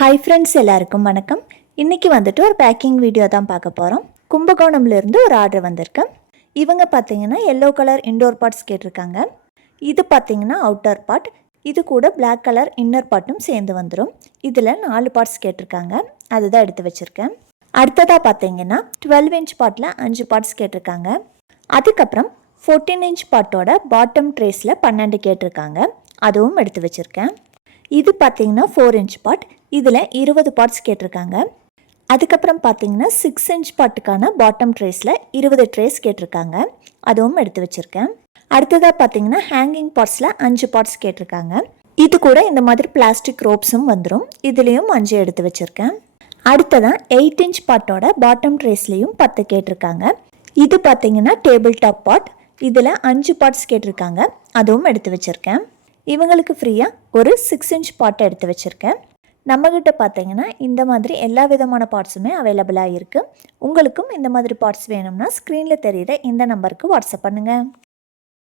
Hi friends எல்லாருக்கும் வணக்கம். இன்றைக்கி வந்துட்டு ஒரு பேக்கிங் வீடியோ தான் பார்க்க போகிறோம் கும்பகோணம்லேருந்து ஒரு ஆர்டர் வந்திருக்கு. இவங்க பார்த்தீங்கன்னா எல்லோ கலர் இன்டோர் பார்ட்ஸ் கேட்டிருக்காங்க. இது பார்த்தீங்கன்னா அவுட்டர் பார்ட் இது கூட பிளாக் கலர் இன்னர் பார்ட்டும் சேர்ந்து வந்துடும் இதில் நாலு பார்ட்ஸ் கேட்டிருக்காங்க. அதுதான் எடுத்து வச்சுருக்கேன். அடுத்ததாக பார்த்தீங்கன்னா டுவெல் இன்ச் பார்ட்டில் அஞ்சு பார்ட்ஸ் கேட்டிருக்காங்க. அதுக்கப்புறம் ஃபோர்டீன் இன்ச் பார்ட்டோட பாட்டம் ட்ரேஸில் பன்னெண்டு கேட்டிருக்காங்க. அதுவும் எடுத்து வச்சுருக்கேன். இது பார்த்தீங்கன்னா ஃபோர் இன்ச் பார்ட் இதில் இருபது பார்ட்ஸ் கேட்டிருக்காங்க. அதுக்கப்புறம் பார்த்தீங்கன்னா சிக்ஸ் இன்ச் பாட்டுக்கான பாட்டம் ட்ரேஸில் இருபது ட்ரேஸ் கேட்டிருக்காங்க. அதுவும் எடுத்து வச்சுருக்கேன். அடுத்ததாக பார்த்தீங்கன்னா ஹேங்கிங் பார்ட்ஸில் அஞ்சு பார்ட்ஸ் கேட்டிருக்காங்க. இது கூட இந்த மாதிரி பிளாஸ்டிக் ரோப்ஸும் வந்துடும் இதுலேயும் அஞ்சு எடுத்து வச்சுருக்கேன். அடுத்ததான் எயிட் இன்ச் பார்ட்டோட பாட்டம் ட்ரேஸ்லேயும் பத்து கேட்டிருக்காங்க. இது பார்த்தீங்கன்னா டேபிள் டாப் பாட் இதில் அஞ்சு பார்ட்ஸ் கேட்டிருக்காங்க. அதுவும் எடுத்து வச்சுருக்கேன். இவங்களுக்கு ஃப்ரீயாக ஒரு சிக்ஸ் இன்ச் பாட்டை எடுத்து வச்சுருக்கேன். நம்மக்கிட்ட பார்த்தீங்கன்னா இந்த மாதிரி எல்லா விதமான பார்ட்ஸுமே அவைலபிளாக இருக்குது உங்களுக்கும் இந்த மாதிரி பார்ட்ஸ் வேணும்னா ஸ்க்ரீனில் தெரிகிற இந்த நம்பருக்கு வாட்ஸ்அப் பண்ணுங்கள்